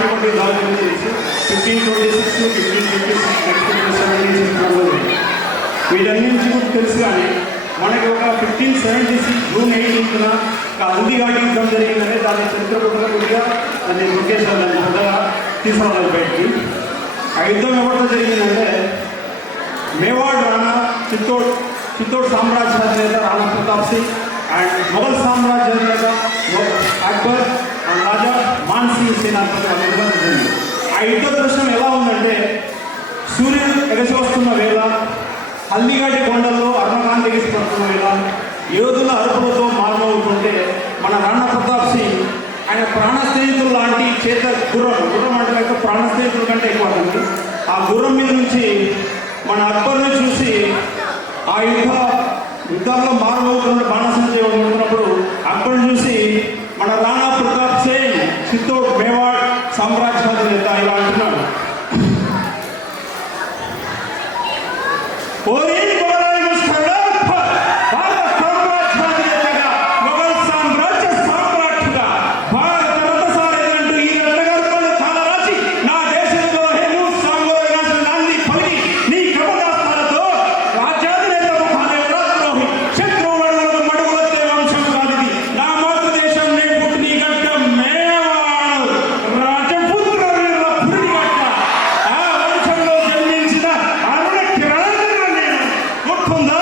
పాటుపడి దాని గురించి 1526 1556 వీటన్నింటి గురించి తెలుసు. కానీ మనకి ఒక 1576 జూన్ 18న హల్దీఘాట్ యుద్ధం జరిగిందంటే దాని చరిత్ర కూడా కొద్దిగా అది ముఖ్యంగా పెద్దగా తీసుకురావాలి బయటికి. ఆ యుద్ధం ఎవరితో జరిగిందంటే మేవాడ్ రాణా చిత్తోడ్ సామ్రాజ్య అధినేత రాణా ప్రతాప్ సింగ్ అండ్ మొఘల్ సామ్రాజ్య అధినేత అక్బర్ అండ్ రాజా మాన్సింగ్ సేనాపతి జరిగింది. ఆ యుద్ధ దృశ్యం ఎలా ఉందంటే సూర్యుడు ఎగసి వస్తున్న వేళ, హల్దీఘాటి కొండల్లో అరుణకాంతి ఎగిసిపడుతున్న వేళ, యోధుల అరుపులతో మారుమవుతుంటే మన రాణా ప్రతాప్ సింగ్ ఆయన ప్రాణ స్నేహితులు లాంటి చేత గుర్రం అంటే ప్రాణ స్నేహితుల కంటే ఎక్కువ అతనికి ఆ గుర్రం మీద నుంచి మన అక్బర్ని చూసి ఆ యుద్ధాల్లో మారుమవుతున్న బాణసంచే ఉంటున్నప్పుడు అక్బర్ని చూసి మన రాణా ప్రతాప్ సింగ్ చిత్తోడ్ మేవాడ్ సామ్రాజ్యాధినేత ఇలా అంటున్నాడు, గుర్తుందా?